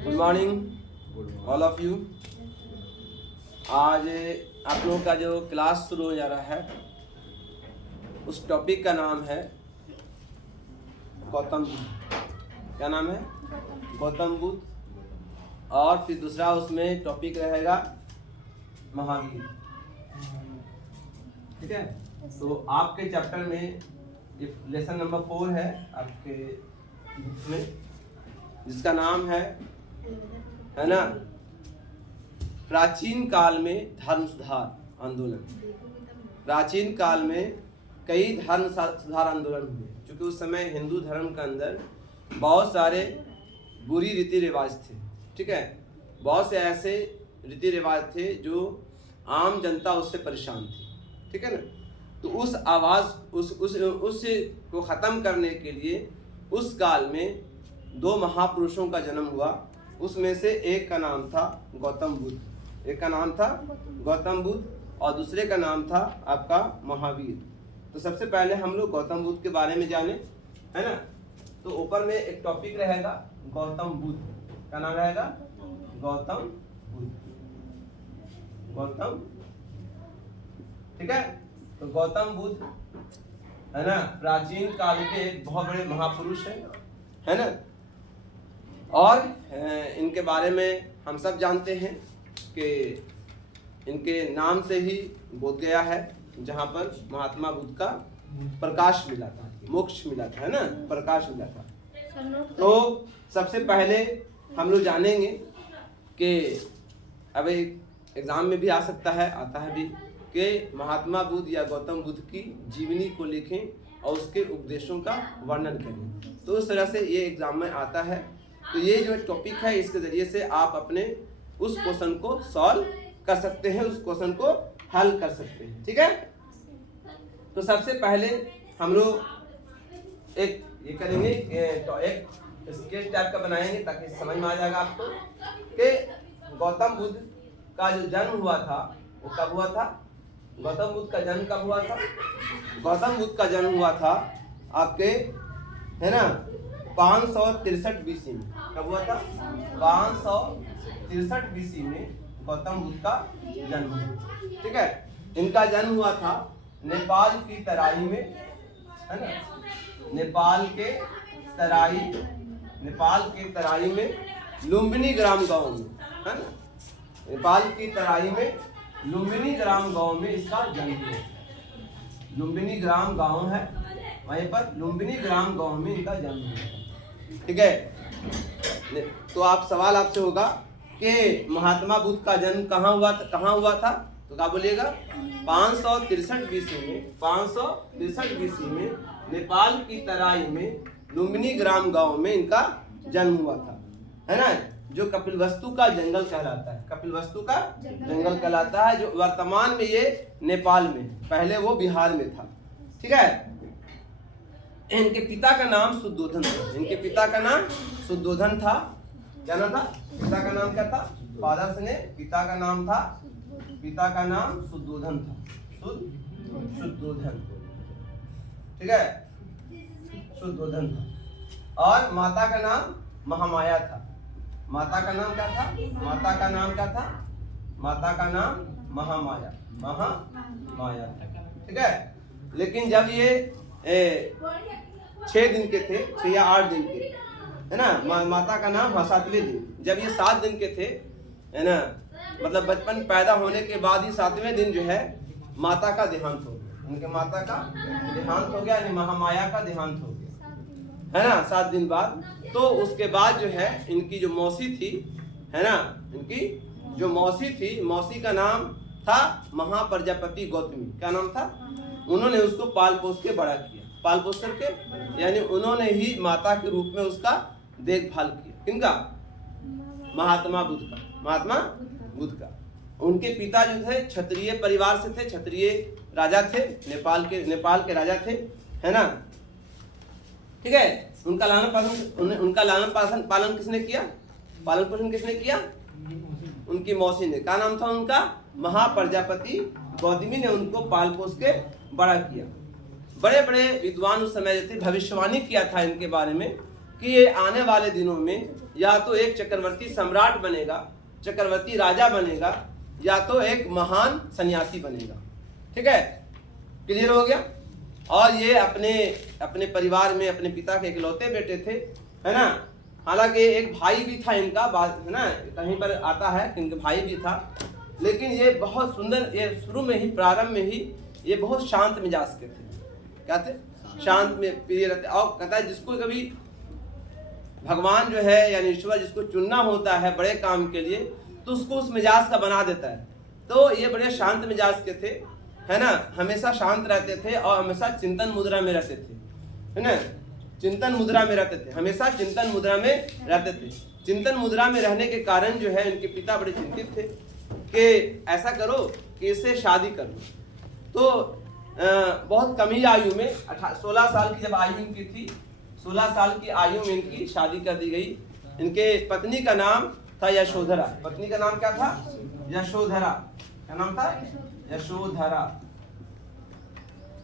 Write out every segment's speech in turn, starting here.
Good morning all of you. आज आप लोगों का जो क्लास शुरू हो जा रहा है उस टॉपिक का नाम है गौतम बुद्ध। क्या नाम है? गौतम बुद्ध। और फिर दूसरा उसमें टॉपिक रहेगा महावीर। ठीक है, तो आपके चैप्टर में लेसन नंबर 4 है आपके बुक में, जिसका नाम है ना, प्राचीन काल में धर्म सुधार आंदोलन। प्राचीन काल में कई धर्म सुधार आंदोलन हुए, क्योंकि उस समय हिंदू धर्म के अंदर बहुत सारे बुरी रीति रिवाज थे। ठीक है, बहुत से ऐसे रीति रिवाज थे जो आम जनता उससे परेशान थी। ठीक है ना, तो उस आवाज़ उस को ख़त्म करने के लिए उस काल में 2 महापुरुषों का जन्म हुआ। उसमें से एक का नाम था गौतम बुद्ध, एक का नाम था गौतम बुद्ध और दूसरे का नाम था आपका महावीर। तो सबसे पहले हम लोग गौतम बुद्ध के बारे में जाने, है ना। तो ऊपर में एक टॉपिक रहेगा गौतम बुद्ध। क्या नाम रहेगा? गौतम बुद्ध। गौतम, ठीक है। तो गौतम बुद्ध, है ना, प्राचीन काल के एक बहुत बड़े महापुरुष है ना। और इनके बारे में हम सब जानते हैं कि इनके नाम से ही बोध गया है, जहाँ पर महात्मा बुद्ध का प्रकाश मिला था, मोक्ष मिला था, है ना, प्रकाश मिला था। तो सबसे पहले हम लोग जानेंगे कि अब एग्जाम में भी आ सकता है, आता है भी, कि महात्मा बुद्ध या गौतम बुद्ध की जीवनी को लिखें और उसके उपदेशों का वर्णन करें। तो उस तरह से ये एग्जाम में आता है। तो ये जो टॉपिक है, इसके ज़रिए से आप अपने उस क्वेश्चन को सॉल्व कर सकते हैं, उस क्वेश्चन को हल कर सकते हैं। ठीक है, तो सबसे पहले हम लोग एक ये करेंगे, एक स्केच टाइप का बनाएंगे ताकि समझ में आ जाएगा आपको कि गौतम बुद्ध का जो जन्म हुआ था वो कब हुआ था। गौतम बुद्ध का जन्म कब हुआ था? गौतम बुद्ध का जन्म हुआ था आपके, है ना, 563 BC में। कब हुआ था? 563 BC में गौतम बुद्ध का जन्म हुआ। ठीक है, इनका जन्म हुआ था नेपाल की तराई में, है ना, नेपाल के तराई में लुम्बिनी ग्राम गांव में, है ना, नेपाल की तराई में लुम्बिनी ग्राम गांव में इसका जन्म हुआ। लुम्बिनी ग्राम गांव है, वहीं पर लुम्बिनी ग्राम गांव में इनका जन्म हुआ। ठीक है, तो आप सवाल आपसे होगा कि महात्मा बुद्ध का जन्म कहाँ हुआ था? तो क्या बोलिएगा? 563 BC में, 563 BC में नेपाल की तराई में लुम्बिनी ग्राम गांव में इनका जन्म हुआ था, है ना, जो कपिलवस्तु का जंगल कहलाता है। कपिलवस्तु का जंगल कहलाता है, जो वर्तमान में ये नेपाल में, पहले वो बिहार में था। ठीक है, इनके पिता का नाम शुद्धोधन था। इनके पिता का नाम शुद्धोधन था। क्या नाम था? पिता का नाम क्या था? फादर्स ने पिता का नाम शुद्धोधन था। शुद्धोधन, ठीक है, शुद्धोधन था। और माता का नाम महामाया था। माता का नाम क्या था? माता का नाम महामाया। ठीक है, लेकिन जब ये 6 दिन के थे, 6 या 8 दिन के, है ना, माता का नाम 7वें दिन, जब ये 7 दिन के थे, है ना, मतलब बचपन पैदा होने के बाद ही 7वें दिन जो है माता का देहांत हो गया। उनके माता का देहांत हो गया, यानी महामाया का देहांत हो गया, है ना, 7 दिन बाद। तो उसके बाद जो है इनकी जो मौसी थी, है ना, इनकी जो मौसी थी, मौसी का नाम था महाप्रजापति गौतमी। क्या नाम था? उन्होंने उसको पाल पोस के बड़ा किया। पाल पोस करके, यानी उन्होंने ही माता के रूप में उसका देखभाल किया। किनका? महात्मा बुद्ध का। उनके पिता जो थे क्षत्रिय परिवार से थे, क्षत्रिय राजा थे, नेपाल के राजा थे, है ना। ठीक है, उनका लालन पालन किसने किया? पालन पोषण किसने किया? उनकी मौसी ने। क्या नाम था उनका? महाप्रजापति गौतमी ने उनको पाल पोस के बड़ा किया। बड़े बड़े विद्वान उस समय थे, भविष्यवाणी किया था इनके बारे में कि ये आने वाले दिनों में या तो एक चक्रवर्ती सम्राट बनेगा, चक्रवर्ती राजा बनेगा, या तो एक महान सन्यासी बनेगा। ठीक है, क्लियर हो गया। और ये अपने परिवार में अपने पिता के इकलौते बेटे थे, है ना। हालांकि एक भाई भी था इनका, बात है ना, कहीं पर आता है कि इनका भाई भी था, लेकिन ये बहुत सुंदर, ये शुरू में ही प्रारंभ में ही ये बहुत शांत मिजाज के थे। क्या थे? शांत में प्रिय रहते। और कहता है जिसको कभी भगवान जो है यानी ईश्वर जिसको चुनना होता है बड़े काम के लिए, तो उसको उस मिजाज का बना देता है। तो ये बड़े शांत मिजाज के थे, है ना, हमेशा शांत रहते थे और हमेशा चिंतन मुद्रा में रहते थे, है ना, चिंतन मुद्रा में रहते थे, हमेशा चिंतन मुद्रा में रहते थे। चिंतन मुद्रा में रहने के कारण जो है इनके पिता बड़े चिंतित थे कि ऐसा करो कि इससे शादी कर लो। तो बहुत कम ही आयु में 16 साल की जब आयु इनकी थी, 16 साल की आयु में इनकी शादी कर दी गई। इनके पत्नी का नाम था यशोधरा। पत्नी का नाम क्या था? यशोधरा। क्या नाम था? यशोधरा।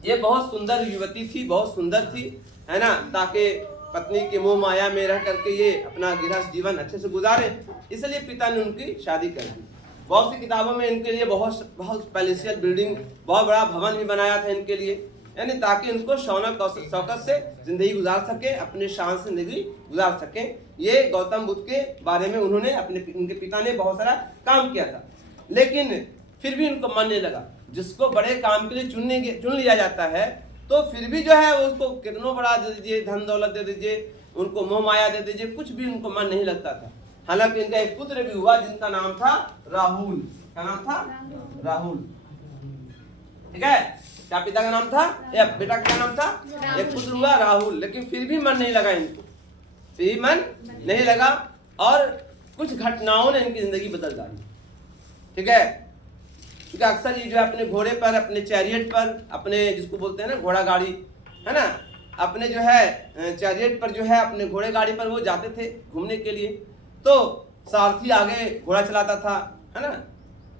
ये बहुत सुंदर युवती थी, बहुत सुंदर थी, है ना, ताकि पत्नी के मोह माया में रह करके ये अपना गृहस्थ जीवन अच्छे से गुजारे, इसलिए पिता ने उनकी शादी कर दी। बहुत सी किताबों में इनके लिए बहुत पैलेसियल बिल्डिंग, बहुत बड़ा भवन भी बनाया था इनके लिए, यानी ताकि इनको शौकत से जिंदगी गुजार सके, अपने शान से जिंदगी गुजार सके। ये गौतम बुद्ध के बारे में उन्होंने उनके पिता ने बहुत सारा काम किया था, लेकिन फिर भी उनको मन नहीं लगा। जिसको बड़े काम के लिए चुन लिया जाता है, तो फिर भी जो है उसको कितनों बड़ा दे दीजिए, धन दौलत दे दीजिए, उनको मोह माया दे दीजिए, कुछ भी उनको मन नहीं लगता था। हालांकि इनका एक पुत्र भी हुआ जिनका नाम था राहुल। क्या नाम था? राहुल। ठीक है, क्या पिता का नाम था या बेटा का नाम था? एक पुत्र हुआ राहुल, लेकिन फिर भी मन नहीं लगा इनको, फिर भी मन नहीं लगा और कुछ घटनाओं ने इनकी जिंदगी बदल डाली। ठीक है, क्योंकि अक्सर ये जो है अपने घोड़े पर, अपने चैरियट पर, अपने जिसको बोलते हैं ना घोड़ा गाड़ी, है ना, अपने जो है चैरियट पर जो है अपने घोड़े गाड़ी पर वो जाते थे घूमने के लिए। तो सारथी आगे घोड़ा चलाता था, है ना,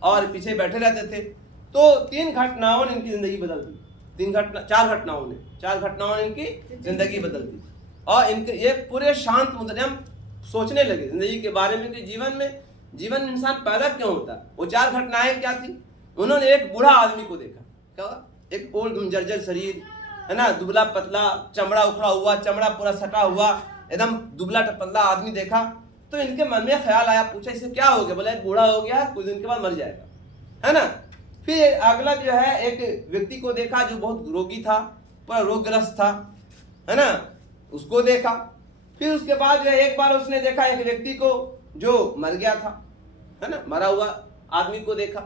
और पीछे बैठे रहते थे। तो 3 घटनाओं ने इनकी जिंदगी बदल दी। 4 घटनाओं ने इनकी जिंदगी बदल दी। और इनके ये पूरे शांत मुद्रा में सोचने लगे जिंदगी के बारे में कि जीवन में इंसान पैदा क्यों होता है। वो 4 घटनाएं क्या थी? उन्होंने एक बूढ़ा आदमी को देखा। क्या? एक ओल्ड जर्जर शरीर, है ना, दुबला पतला, चमड़ा उखड़ा हुआ, चमड़ा पूरा सटा हुआ, एकदम दुबला पतला आदमी देखा। तो इनके मन में ख्याल आया, पूछा इसे क्या हो गया? बोला बूढ़ा हो गया, कुछ दिन के बाद मर जाएगा, है ना। फिर अगला जो है एक व्यक्ति को देखा जो बहुत रोगी था, पूरा रोगग्रस्त था, है ना, उसको देखा। फिर उसके बाद जो है एक बार उसने देखा एक व्यक्ति को जो मर गया था, है ना, मरा हुआ आदमी को देखा।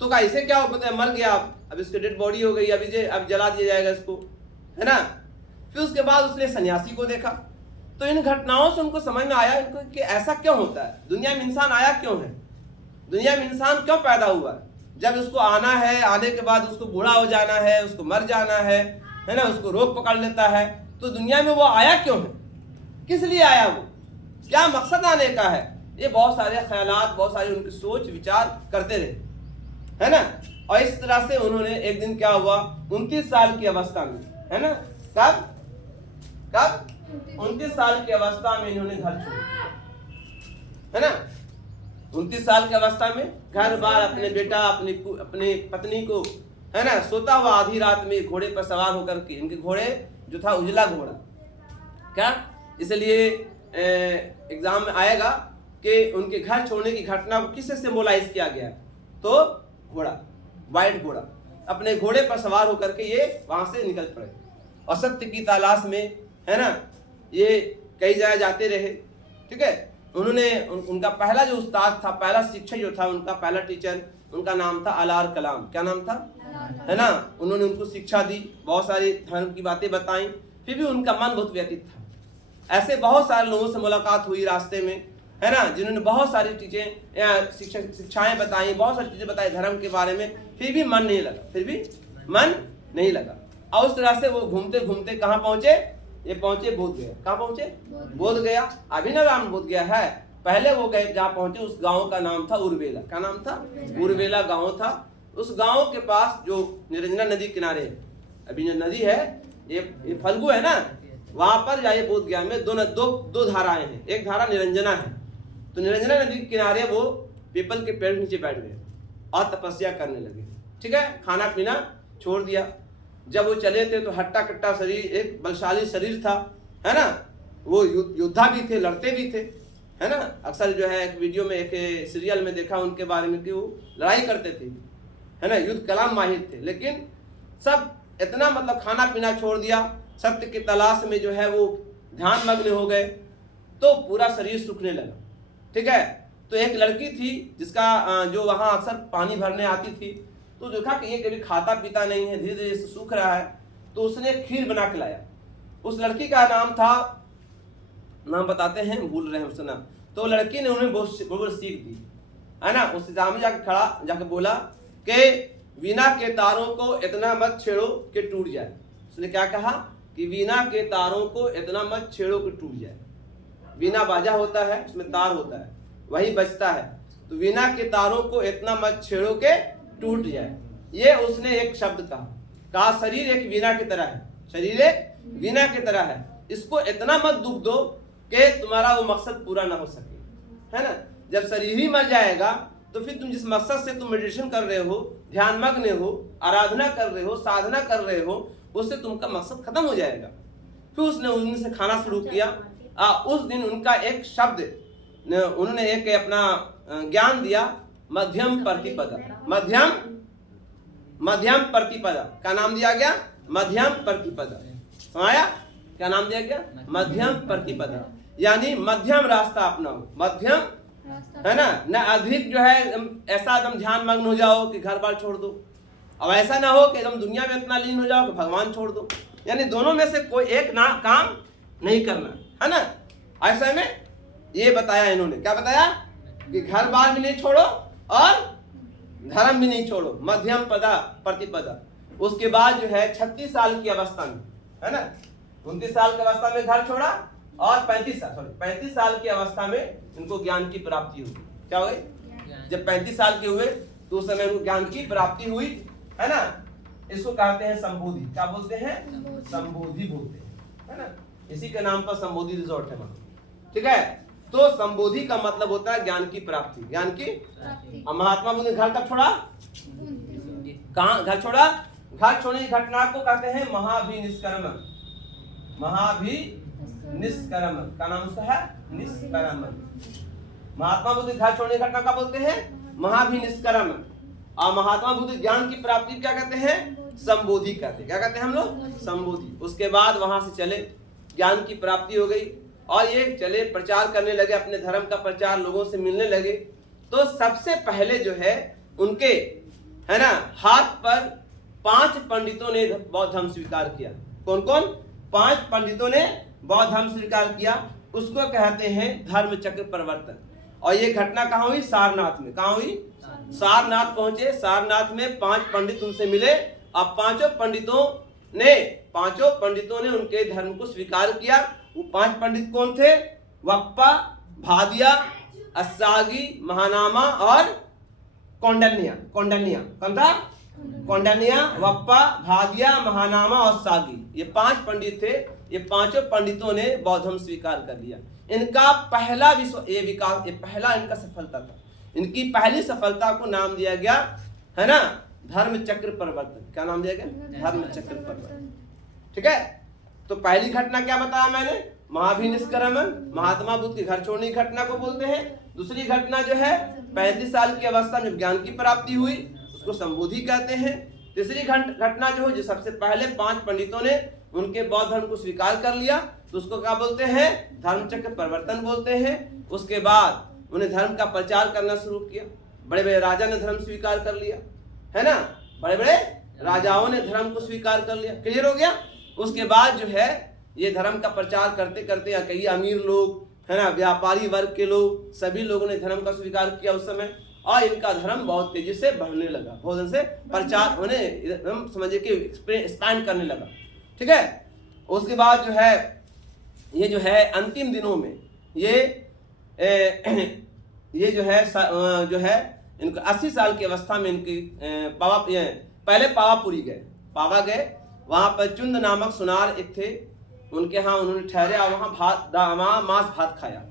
तो कहा इसे क्या हो, मर गया, अब इसकी डेड बॉडी हो गई, अब जला दिया जाएगा इसको, है ना। फिर उसके बाद उसने सन्यासी को देखा। तो इन घटनाओं से उनको समझ में आया इनको कि ऐसा क्यों होता है, दुनिया में इंसान आया क्यों है, दुनिया में इंसान क्यों पैदा हुआ है। जब उसको आना है, आने के बाद उसको बूढ़ा हो जाना है, उसको मर जाना है ना, उसको रोग पकड़ लेता है। तो दुनिया में वो आया क्यों है, किस लिए आया, वो क्या मकसद आने का है। ये बहुत सारे ख्यालात, बहुत सारे उनकी सोच विचार करते रहे, है ना। और इस तरह से उन्होंने एक दिन क्या हुआ, 29 साल की अवस्था में, है ना, कब 29 साल की अवस्था में इन्होंने घर छोड़ा, है ना। 29 साल की अवस्था में घर बार, अपने बेटा, अपनी पत्नी को, है ना, सोता हुआ आधी रात में घोड़े पर सवार होकर के, इनके घोड़े जो था उजला घोड़ा, क्या, इसलिए एग्जाम में आएगा कि उनके घर छोड़ने की घटना को किससे सिंबलाइज किया गया, तो घोड़ा, वाइट घोड़ा, अपने घोड़े पर सवार होकर के ये वहां से निकल पड़े और सत्य की तलाश में, है ना, ये कई जगह जाते रहे। ठीक है, उन्होंने उनका पहला जो उस्ताद था, पहला शिक्षक जो था, उनका पहला टीचर, उनका नाम था अलार कलाम। क्या नाम था, है ना। उन्होंने उनको शिक्षा दी, बहुत सारी धर्म की बातें बताई, फिर भी उनका मन बहुत व्यतीत था। ऐसे बहुत सारे लोगों से मुलाकात हुई रास्ते में, है ना, जिन्होंने बहुत सारी चीजें शिक्षाएं बताई, बहुत सारी चीजें बताई धर्म के बारे में, फिर भी मन नहीं लगा। और उस तरह से वो घूमते घूमते कहाँ पहुंचे, ये पहुंचे बोध गया। कहाँ पहुंचे? बोध गया। अभिनव बोध गया है, पहले वो गए जहाँ पहुंचे, उस गांव का नाम था उर्वेला। क्या नाम था? उर्वेला गांव था। उस गांव के पास जो निरंजना नदी किनारे, अभी जो नदी है, ये फल्गु है ना, वहां पर जाइए बोध गया में दो धाराएं हैं। एक धारा निरंजना है, तो निरंजना नदी के किनारे वो पीपल के पेड़ नीचे बैठ गए और तपस्या करने लगे। ठीक है, खाना पीना छोड़ दिया। जब वो चले थे तो हट्टा कट्टा शरीर, एक बलशाली शरीर था, है ना, वो योद्धा भी थे, लड़ते भी थे, है ना। अक्सर जो है एक वीडियो में, एक सीरियल में देखा उनके बारे में कि वो लड़ाई करते थे, है ना, युद्ध कला माहिर थे। लेकिन सब इतना मतलब खाना पीना छोड़ दिया, सत्य की तलाश में जो है वो ध्यान मग्न हो गए, तो पूरा शरीर सूखने लगा। ठीक है, तो एक लड़की थी जिसका जो वहाँ अक्सर पानी भरने आती थी, तो देखा कि ये कभी खाता पीता नहीं है, धीरे धीरे सूख रहा है, तो उसने खीर बना के लाया। उस लड़की का नाम था, नाम बताते हैं, भूल रहे हैं उसका नाम। तो लड़की ने उन्हें बहुत सीख दी, है ना। उसके सामने जाकर खड़ा जाकर बोला कि वीणा के तारों को इतना मत छेड़ो कि टूट जाए। उसने क्या कहा कि वीणा के तारों को इतना मत छेड़ो कि टूट जाए। वीणा बाजा होता है, उसमें तार होता है, वही बजता है, तो वीणा के तारों को इतना मत छेड़ो के टूट जाए। ये उसने एक शब्द कहा शरीर एक वीणा की तरह है, शरीर एक वीणा की तरह है, इसको इतना मत दुख दो कि तुम्हारा वो मकसद पूरा ना हो सके, है ना। जब शरीर ही मर जाएगा तो फिर तुम जिस मकसद से तुम मेडिटेशन कर रहे हो, ध्यान मग्न हो, आराधना कर रहे हो, साधना कर रहे हो, उससे तुमका मकसद खत्म हो जाएगा। फिर उसने उनसे खाना शुरू किया। उस दिन उनका एक शब्द, उन्होंने एक अपना ज्ञान दिया, मध्यम प्रतिपदा। मध्यम प्रतिपदा का नाम दिया गया, मध्यम प्रतिपदा। समझाया, क्या नाम दिया गया? मध्यम प्रतिपदा, यानी मध्यम रास्ता अपनाओ। मध्यम, है ना, न अधिक जो है ऐसा एकदम ध्यान मग्न हो जाओ कि घर बार छोड़ दो, अब ऐसा ना हो कि एकदम दुनिया में इतना लीन हो जाओ कि भगवान छोड़ दो। यानी दोनों में से कोई एक ना काम नहीं करना, है ना। ऐसे में ये बताया इन्होंने, क्या बताया कि घर बार भी नहीं छोड़ो और धर्म भी नहीं छोड़ो, मध्यम प्रतिपदा। उसके बाद जो है 36 साल की अवस्था में, है ना, 29 साल की अवस्था में घर छोड़ा और 35 साल की अवस्था में इनको ज्ञान की प्राप्ति हुई। क्या हो गई? जब 35 साल के हुए तो उस समय उनको ज्ञान की प्राप्ति हुई, है ना। इसको कहते हैं संबोधि। क्या बोलते हैं? संबोधि बोलते हैं, है ना। इसी के नाम पर संबोधि रिजॉर्ट है वहां। ठीक है, तो संबोधि का मतलब होता है ज्ञान की प्राप्ति, ज्ञान की। महात्मा बुद्ध ने घर कब छोड़ा? कहाँ घर छोड़ा? घर छोड़ने की घटना को कहते हैं महाभिनिष्क्रमण। महाभिनिष्क्रमण का नाम उसका है निष्क्रमण। महात्मा बुद्ध घर छोड़ने की घटना का बोलते हैं महाभिनिष्क्रमण। और महात्मा बुद्ध ज्ञान की प्राप्ति क्या कहते हैं? संबोधि कहते हैं। क्या कहते हैं हम लोग? संबोधि। उसके बाद वहां से चले, ज्ञान की प्राप्ति हो गई और ये चले प्रचार करने लगे, अपने धर्म का प्रचार, लोगों से मिलने लगे। तो सबसे पहले जो है उनके, है ना, हाथ पर 5 पंडितों ने बौद्ध धर्म स्वीकार किया। कौन कौन? 5 पंडितों ने बौद्ध धर्म स्वीकार किया। उसको कहते हैं धर्म चक्र परिवर्तन। और ये घटना कहाँ हुई? सारनाथ में। कहाँ हुई? सारनाथ पहुंचे। सारनाथ में 5 पंडित उनसे मिले और पांचों पंडितों ने उनके धर्म को स्वीकार किया। वो 5 पंडित कौन थे? वप्पा, भादिया, अस्सागी, महानामा और कौंडन्या। कौन था? कौंडन्या, वप्पा, भादिया, महानामा और सागी। ये 5 पंडित थे। ये पांचों पंडितों ने बौद्ध धर्म स्वीकार कर लिया। इनका पहला ये पहला इनका सफलता था। इनकी पहली सफलता को नाम दिया गया, है ना, धर्म चक्र परिवर्तन। क्या नाम दिया गया? धर्म चक्र परिवर्तन। ठीक है, तो पहली घटना क्या बताया मैंने? महाभिनिष्क्रमण, महात्मा बुद्ध के घर छोड़ने की घटना को बोलते हैं। दूसरी घटना जो है 35 साल की अवस्था में ज्ञान की प्राप्ति हुई, उसको संबोधि कहते हैं। तीसरी घटना जो सबसे पहले 5 पंडितों ने उनके बौद्ध धर्म को स्वीकार कर लिया, तो उसको क्या बोलते हैं? धर्म चक्र परिवर्तन बोलते हैं। उसके बाद उन्हें धर्म का प्रचार करना शुरू किया। बड़े बड़े राजा ने धर्म स्वीकार कर लिया, है ना, बड़े बड़े राजाओं ने धर्म को स्वीकार कर लिया। क्लियर हो गया? उसके बाद जो है ये धर्म का प्रचार करते करते कई अमीर लोग, है ना, व्यापारी वर्ग के लोग, सभी लोगों ने धर्म का स्वीकार किया उस समय। और इनका धर्म बहुत तेजी से बढ़ने लगा, बहुत दिन से प्रचार होने, समझिए कि एक्सपैंड करने लगा। ठीक है, उसके बाद जो है ये जो है अंतिम दिनों में ये जो है इनको 80 साल की अवस्था में इनकी पहले पावापुरी गए। पावा गए, वहां पर चुंद नामक सुनार एक थे, उनके यहाँ उन्होंने ठहरे और वहाँ मांस भात खाया।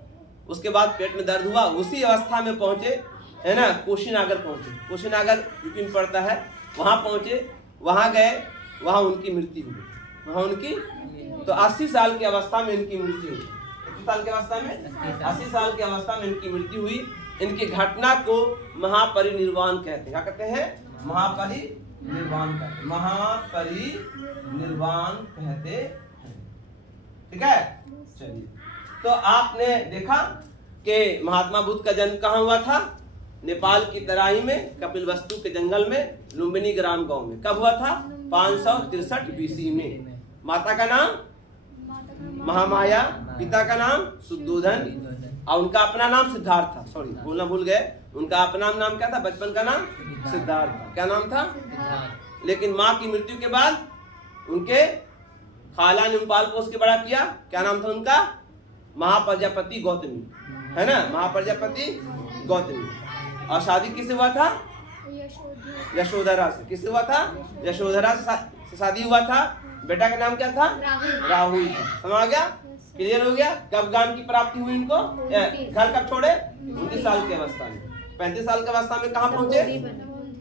उसके बाद पेट में दर्द हुआ, उसी अवस्था में पहुँचे, है ना, कुशीनगर पहुँचे। कुशीनगर यूपी में पड़ता है, वहाँ पहुँचे, वहाँ गए, वहाँ उनकी मृत्यु हुई। वहाँ उनकी तो 80 साल की अवस्था में इनकी मृत्यु हुई। कितने साल की अवस्था में? 80 साल की अवस्था में इनकी मृत्यु हुई। इनकी घटना को महापरिनिर्वाण कहते हैं। क्या कहते हैं? महापरिनिर्वाण कहते हैं। महापरिनिर्वाण कहते हैं। ठीक है, चलिए। तो आपने देखा कि महात्मा बुद्ध का जन्म कहाँ हुआ था? नेपाल की तराई में कपिलवस्तु के जंगल में लुम्बिनी ग्राम गांव में। कब हुआ था? 563 बीसी में। माता का नाम महामाया, पिता का नाम शुद्धोधन और उनका अपना नाम सिद्धार्थ था। सॉरी, बोलना भूल गए। उनका अपना नाम क्या था? बचपन का नाम सिद्धार्थ था। क्या नाम था? लेकिन माँ की मृत्यु के बाद उनके खाला ने पाल पोस के बड़ा किया। क्या नाम था उनका? महाप्रजापति गौतमी, है ना, महाप्रजापति गौतमी। और शादी किससे हुआ था? यशोधरा से। किससे हुआ था? यशोधरा से शादी हुआ था। बेटा का नाम क्या था? राहुल। समझ आ गया? क्लियर हो गया? कब ज्ञान की प्राप्ति हुई इनको? घर कब छोड़े? 29 साल की अवस्था में। 35 साल की अवस्था में कहाँ पहुंचे?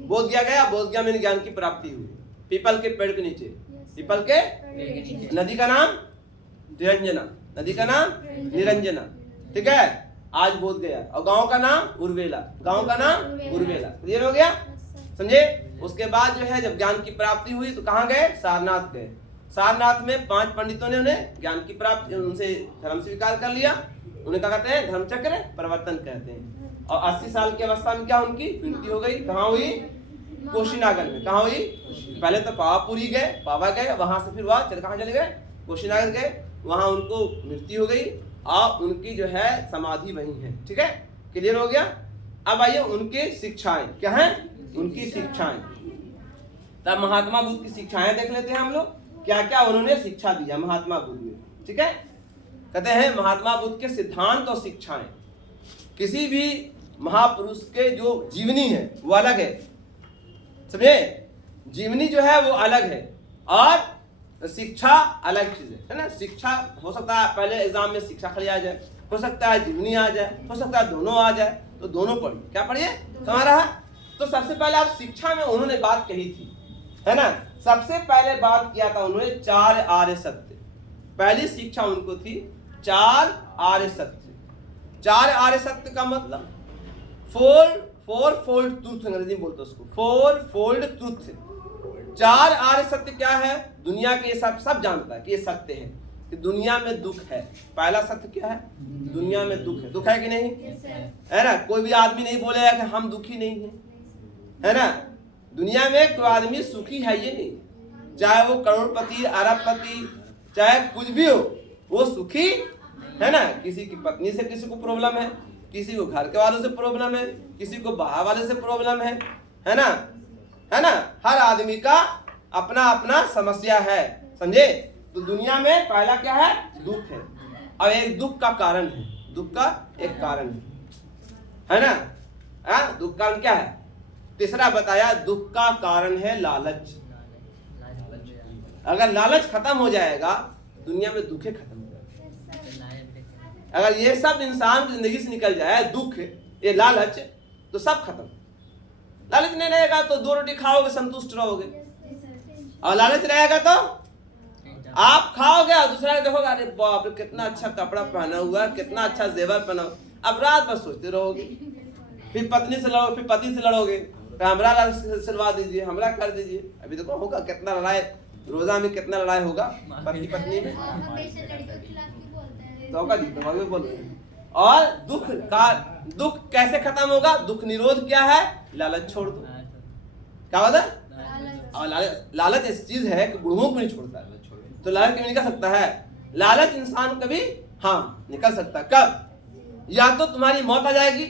बोध गया गया। बोध गया में ज्ञान की प्राप्ति हुई, पीपल के पेड़ के नीचे। पीपल के नदी का नाम निरंजना, नदी का नाम निरंजना। ठीक है, आज बोध गया। और गांव का नाम उर्वेला, गांव का नाम उर्वेला। क्लियर हो गया? समझे? उसके बाद जो है जब ज्ञान की प्राप्ति हुई तो कहाँ गए? सारनाथ गए। सारनाथ में 5 पंडितों ने उन्हें ज्ञान की प्राप्ति, उनसे धर्म स्वीकार कर लिया। उन्हें क्या कहते हैं? धर्मचक्र प्रवर्तन कहते हैं। और 80 साल की अवस्था में क्या उनकी मृत्यु हो गई? कहाँ हुई? कुशीनगर में। कहाँ हुई? पहले तो पावापुरी गए, पावा गए, वहां से फिर वह कहाँ चले गए? कुशीनगर गए, वहां उनको मृत्यु हो गई और उनकी जो है समाधि वहीं है। ठीक है, क्लियर हो गया? अब आइए उनके शिक्षाएं क्या हैं? उनकी शिक्षाएं। तब महात्मा बुद्ध की शिक्षाएं देख लेते हैं हम लोग, क्या क्या उन्होंने शिक्षा दिया महात्मा बुद्ध ने। ठीक है, कहते हैं महात्मा बुद्ध के सिद्धांत और शिक्षाएं। किसी भी महापुरुष के जो जीवनी है वो अलग है, समझे? जीवनी जो है वो अलग है और शिक्षा अलग चीज है ना। शिक्षा हो सकता है पहले एग्जाम में शिक्षा खाली आ जाए, हो सकता है जीवनी आ जाए, हो सकता है दोनों आ जाए, तो दोनों पढ़िए। क्या पढ़िए? समझ रहा है? तो सबसे पहले आप शिक्षा में उन्होंने बात कही थी, है ना। सबसे पहले बात किया था उन्होंने 4 आर्य सत्य। पहली शिक्षा उनको थी 4 आर्य सत्य। 4 आर्य सत्य का मतलब फोर फोल्ड ट्रूथ, अंग्रेजी में बोलते हैं उसको, 4 फोल्ड ट्रूथ। 4 आर्य सत्य क्या है? दुनिया के ये सब जानता है कि ये सत्य है कि दुनिया में दुख है। पहला सत्य क्या है? दुनिया में दुख है। दुख है कि नहीं? है ना। कोई भी आदमी नहीं बोलेगा कि हम दुखी नहीं है, है ना। दुनिया में कोई आदमी सुखी है ये नहीं, चाहे वो करोड़पति, अरबपति, चाहे कुछ भी हो, वो सुखी है ना। किसी की पत्नी से किसी को प्रॉब्लम है, किसी को घर के वालों से प्रॉब्लम है, किसी को बाहर वाले से प्रॉब्लम है ना, है ना। हर आदमी का अपना अपना समस्या है, समझे। तो दुनिया में पहला क्या है? दुख है। और एक दुख का कारण है, दुख का एक कारण है ना। दुख का कारण क्या है? तीसरा बताया, दुख का कारण है लालच। अगर लालच खत्म हो जाएगा दुनिया में दुख खत्म हो जाएगा। अगर ये सब इंसान की जिंदगी से निकल जाए, दुख, ये लालच, तो सब खत्म। लालच नहीं रहेगा तो 2 रोटी खाओगे, संतुष्ट रहोगे। और लालच रहेगा तो आप खाओगे और दूसरा देखोगे, अरे बाप रे कितना अच्छा कपड़ा पहना हुआ, कितना अच्छा जेवर पहना हुआ। अब रात भर सोचते रहोगे, फिर पत्नी से लड़ोगे, फिर पति से लड़ोगे, हमरा सिलवा दीजिए, हमरा कर दीजिए। अभी देखो होगा कितना लड़ाई, रोजा में कितना लड़ाई होगा पति पत्नी में। तो बोल रहे हैं। और दुख कैसे खत्म होगा? दुख निरोध क्या है? लालच छोड़ दो। क्या होता है? और लालच ऐसी चीज है कि बुढ़ों को नहीं छोड़ता है। तो लालच कभी निकल सकता है? लालच इंसान कभी निकल सकता है। कब? या तो तुम्हारी मौत आ जाएगी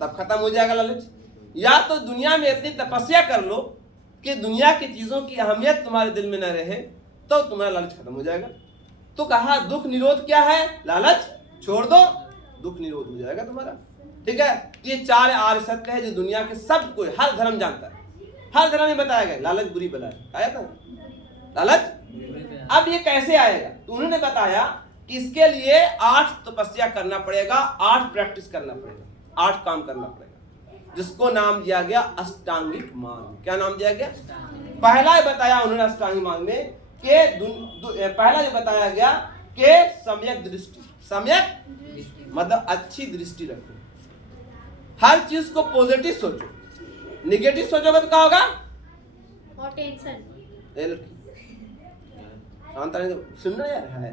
तब खत्म हो जाएगा लालच, या तो दुनिया में इतनी तपस्या कर लो कि दुनिया की चीजों की अहमियत तुम्हारे दिल में न रहे, तो तुम्हारा लालच खत्म हो जाएगा। तो कहा दुख निरोध क्या है? लालच छोड़ दो, दुख निरोध हो जाएगा तुम्हारा। ठीक है, ये 4 आर्य सत्य है जो दुनिया के सब कोई, हर धर्म जानता है। हर धर्म में बताया गया लालच बुरी बला है। आया था लालच, अब ये कैसे आएगा? तो उन्होंने बताया कि इसके लिए 8 तपस्या करना पड़ेगा, 8 प्रैक्टिस करना पड़ेगा, 8 काम करना पड़ेगा, जिसको नाम दिया गया अष्टांगिक मार्ग। क्या नाम दिया गया? पहला ये बताया उन्होंने अष्टांगिक मार्ग में कि पहला ये बताया गया कि सम्यक दृष्टि। सम्यक मतलब अच्छी दृष्टि रखो, हर चीज को पॉजिटिव सोचो, निगेटिव सोचोगे तो क्या होगा? और टेंशन। सुनना यार है,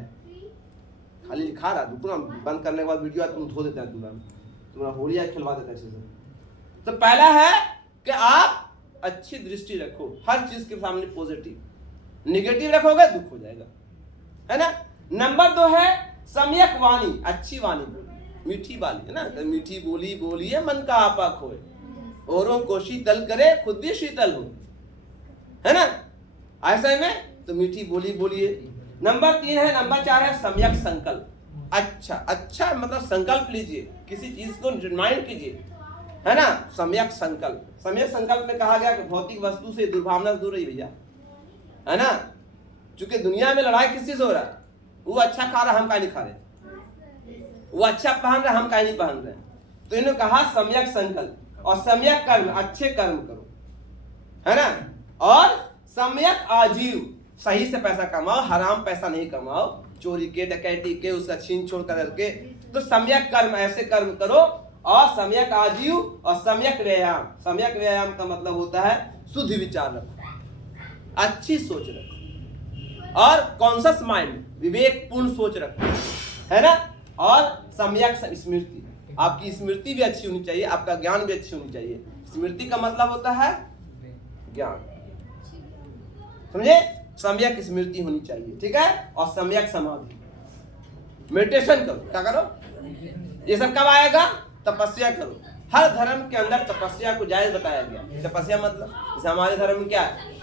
खाली लिखा रहा पूरा बंद करने के बाद वीडियो तुम धो देते हैं, तुम्हारा होलिया खिलवा देता है ऐसे से। तो पहला है कि आप अच्छी दृष्टि रखो, हर चीज के सामने पॉजिटिव, निगेटिव रखोगे दुख हो जाएगा, है ना। नंबर 2 है सम्यक वाणी, अच्छी वाणी बोली, मीठी वाणी, है ना। तो मीठी बोली बोलिए मन का आपा खोए, औरों को शीतल करे खुद भी शीतल हो, है ना। ऐसे में तो मीठी बोली बोलिए। नंबर 3 है, नंबर 4 है सम्यक संकल्प। अच्छा मतलब संकल्प लीजिए, किसी चीज को रिमाइंड कीजिए, है ना। सम्यक संकल्प, सम्यक संकल्प में कहा गया कि भौतिक वस्तु से दुर्भावना से दूर रही भैया, है ना। क्योंकि दुनिया में लड़ाई किस चीज हो रहा है? वो अच्छा खा रहा हम का नहीं खा रहे, वो अच्छा पहन रहे हम का नहीं पहन रहे। तो इन्होंने कहा सम्यक संकल्प और सम्यक कर्म, अच्छे कर्म करो, है ना। और सम्यक आजीव, सही से पैसा कमाओ, हराम पैसा नहीं कमाओ, चोरी के डकैती के उसका छीन छोड़ करके। तो सम्यक कर्म, ऐसे कर्म करो। और सम्यक आजीव और सम्यक व्यायाम। सम्यक व्यायाम का मतलब होता है शुद्ध विचार रखो, अच्छी सोच रखो, और कॉन्शियस माइंड, विवेकपूर्ण सोच रखो, है ना। और सम्यक स्मृति, आपकी स्मृति भी अच्छी होनी चाहिए, आपका ज्ञान भी अच्छी होनी चाहिए। स्मृति का मतलब होता है ज्ञान, समझे। सम्यक स्मृति होनी चाहिए, ठीक है। और सम्यक समाधि, मेडिटेशन करो। क्या करो? ये सब कब आएगा? तपस्या करो। हर धर्म के अंदर तपस्या को जायज बताया गया। तपस्या मतलब जैसे हमारे धर्म में क्या है,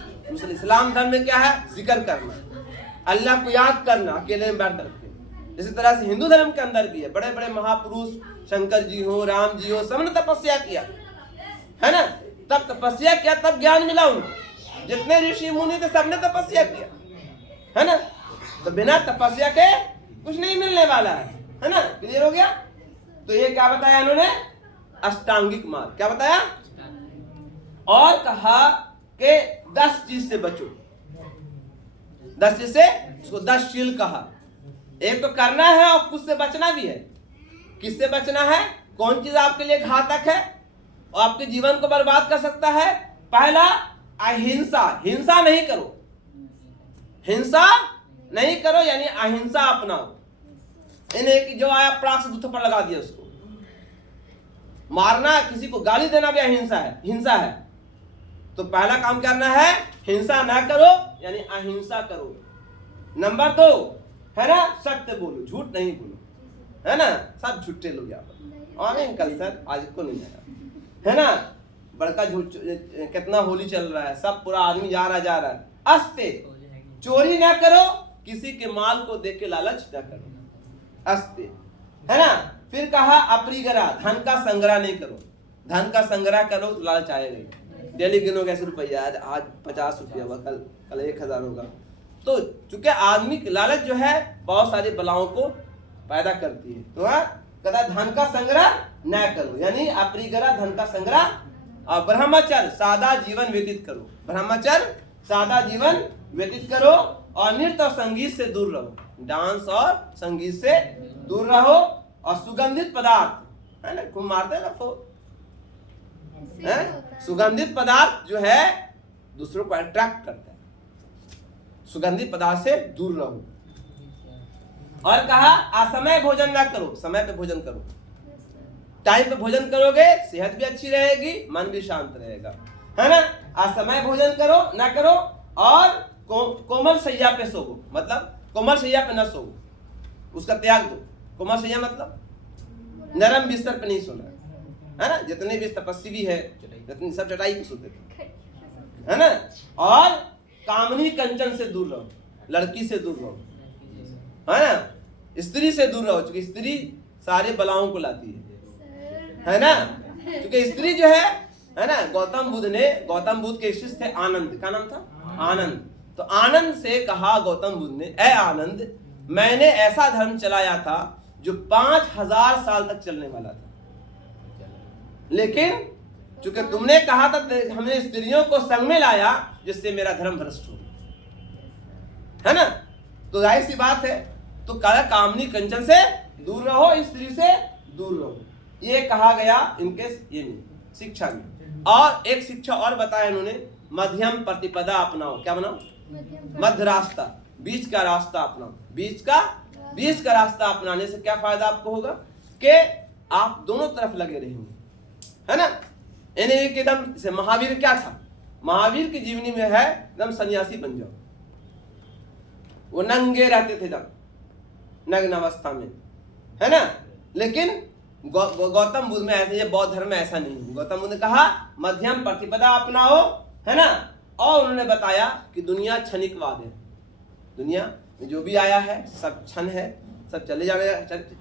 इस्लाम धर्म में क्या है? जिक्र करना, अल्लाह को याद करना, अकेले में बैठ करके। इसी तरह से हिंदू धर्म के अंदर भी है, बड़े बड़े महापुरुष शंकर जी हो, राम जी हो, सबने तपस्या किया, है ना। तब तपस्या किया, तब ज्ञान मिला उनको। जितने ऋषि मुनि थे सबने तपस्या किया, है ना। तो बिना तपस्या के कुछ नहीं मिलने वाला है ना। क्लियर हो गया? तो ये क्या बताया इन्होंने? अष्टांगिक मार्ग। क्या बताया? और कहा कि 10 चीज से बचो, 10 चीज से, उसको 10 शील कहा। एक तो करना है और कुछ से बचना भी है। किससे बचना है? कौन चीज आपके लिए घातक है और आपके जीवन को बर्बाद कर सकता है? पहला अहिंसा, हिंसा नहीं करो, हिंसा नहीं करो, यानी अहिंसा अपनाओ। इन्हें कि जो आया प्राक से दूसरे पर लगा दिया, उसको मारना, किसी को गाली देना भी अहिंसा है, हिंसा है। तो पहला काम करना है हिंसा ना करो, यानी अहिंसा करो। नंबर 2 है ना, सत्य बोलो, झूठ नहीं बोलो, है ना। सब झूठे लोग यहाँ पर। आमीन कल सर, आज को नहीं आया, है ना। बड़का झूठ, कितना होली चल रहा है, सब पूरा आदमी जा रहा है। अस्ते, चोरी ना करो, किसी के माल को देख के लालच ना करो, अस्ते, है ना। फिर कहा अपरिग्रह, धन का संग्रह नहीं करो। धन का संग्रह करो तो लालच आएगा। डेली गिनोगे 80 रुपया, आज 50 रुपया होगा, कल 1000 होगा। तो चूंकि आदमी की लालच जो है बहुत सारी बलाओं को पैदा करती है। तो कहता धन का संग्रह न करो, यानी अपरिग्रह, धन का संग्रह। और ब्रह्मचर्य, सादा जीवन व्यतीत करो। ब्रह्मचर्य, सादा जीवन व्यतीत करो। और नृत्य और संगीत से दूर रहो, डांस और संगीत से दूर रहो। और सुगंधित पदार्थ, है ना, खूब मारते हैं ना सुगंधित पदार्थ जो है दूसरों को अट्रैक्ट करता है, सुगंधित पदार्थ से दूर रहो। और कहा असमय भोजन ना करो, समय पे भोजन करो। टाइम पे भोजन करोगे, सेहत भी अच्छी रहेगी, मन भी शांत रहेगा, है ना। असमय भोजन करो ना करो। और कोमल शैया पे सोओ, मतलब कोमल शैया पे न सोओ, उसका त्याग दो। कोमल शैया मतलब नरम बिस्तर पे नहीं सोना, है ना। जितने भी तपस्वी है, जितने सब चटाई पे सोते थे, है ना। और कामनी कंचन से दूर रहो, लड़की से दूर रहो, है ना। स्त्री से दूर रहो, क्योंकि स्त्री सारे बलाओं को लाती है ना। क्योंकि स्त्री जो है ना, गौतम बुद्ध के शिष्य थे आनंद, क्या नाम था? आनंद। तो आनंद से कहा गौतम बुद्ध ने, ऐ आनंद, मैंने ऐसा धर्म चलाया था जो 5000 साल तक चलने वाला था, लेकिन चूंकि तुमने कहा था, हमने स्त्रियों को संग में लाया, जिससे मेरा धर्म भ्रष्ट हो गया, है ना। तो जाहिर सी बात है, तो कहा कामनी कंचन से दूर रहो, स्त्री से दूर रहो, ये कहा गया इनके ये नहीं शिक्षा में। और एक शिक्षा और बताया इन्होंने, मध्यम प्रतिपदा अपनाओ। क्या बनाओ? मध्य रास्ता, बीच का रास्ता अपनाओ। बीच का रास्ता अपनाने से क्या फायदा आपको होगा कि आप दोनों तरफ लगे रहेंगे, है ना। यानी एकदम से महावीर क्या था, महावीर की जीवनी में है एकदम सन्यासी बन जाओ। वो नंगे रहते थे एकदम नग्न अवस्था में, है ना। लेकिन गौतम बुद्ध में ऐसे, ये बौद्ध धर्म में ऐसा नहीं है। गौतम बुद्ध ने कहा मध्यम प्रतिपदा अपनाओ, है ना। और उन्होंने बताया कि दुनिया क्षणिकवाद है, दुनिया में जो भी आया है सब क्षण है, सब चले जाने,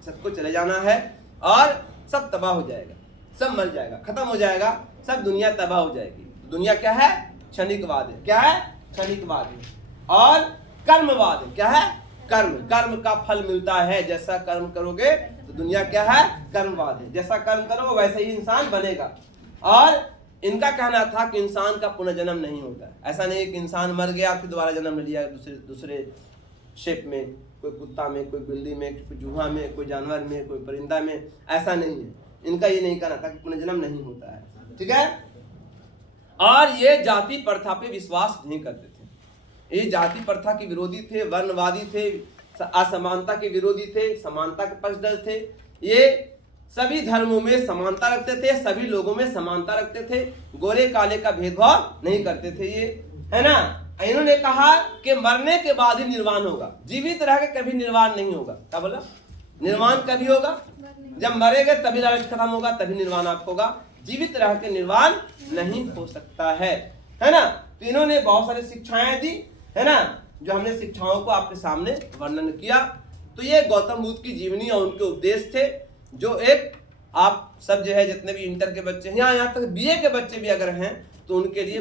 सबको चले जाना है, और सब तबाह हो जाएगा, सब मर जाएगा, खत्म हो जाएगा, सब दुनिया तबाह हो जाएगी। दुनिया क्या है? क्षणिकवाद है। क्या है? क्षणिकवाद है। और कर्मवाद है। क्या है? कर्म का फल मिलता है, जैसा कर्म करोगे तो दुनिया क्या है? कर्मवाद है, जैसा कर्म करोगे वैसे ही इंसान बनेगा। और इनका कहना था कि इंसान का पुनर्जन्म नहीं होता है। ऐसा नहीं है कि इंसान मर गया फिर दोबारा जन्म ले लिया दूसरे शेप में, कोई कुत्ता में, कोई बिल्ली में, कोई चूहा में, कोई जानवर में, कोई परिंदा में, ऐसा नहीं है। इनका ये नहीं कहना था कि पुनर्जन्म नहीं होता है, ठीक है। और ये जाति प्रथा पे विश्वास नहीं करते थे, ये जाति प्रथा के विरोधी थे, वर्णवादी थे, असमानता के विरोधी थे, समानता के पक्षधर थे। ये सभी धर्मों में समानता रखते थे, सभी लोगों में समानता रखते थे, गोरे काले का भेदभाव नहीं करते थे ये, है ना। इन्होंने कहा कि मरने के बाद ही निर्वाण होगा, जीवित रह के कभी निर्वाण नहीं होगा। क्या बोला? निर्वाण कभी होगा जब मरेगा, तभी लालच खत्म होगा, तभी निर्वाण आपको होगा, जीवित रह के निर्वाण नहीं हो सकता है ना। तो इन्होंने बहुत सारी शिक्षाएं दी, है ना, जो हमने शिक्षाओं को आपके सामने वर्णन किया। तो ये गौतम बुद्ध की जीवनी और उनके उपदेश थे, जो एक आप सब जो है जितने भी इंटर के बच्चे हैं, यहाँ तक बीए के बच्चे भी अगर हैं, तो उनके लिए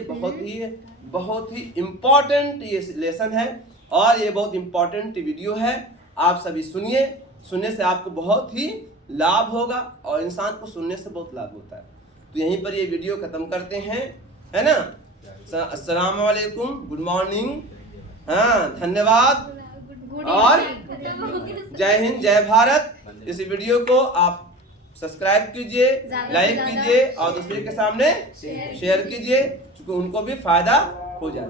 बहुत ही इम्पोर्टेंट ये लेसन है, और ये बहुत इम्पोर्टेंट वीडियो है। आप सभी सुनिए, सुनने से आपको बहुत ही लाभ होगा, और इंसान को सुनने से बहुत लाभ होता है। तो यहीं पर ये वीडियो खत्म करते हैं, है ना। अस्सलाम वालेकुम, गुड मॉर्निंग, हाँ, धन्यवाद, और जय हिंद, जय भारत। इस वीडियो को आप सब्सक्राइब कीजिए, लाइक कीजिए, और दूसरे के सामने शेयर कीजिए, क्योंकि उनको भी फायदा हो जाए।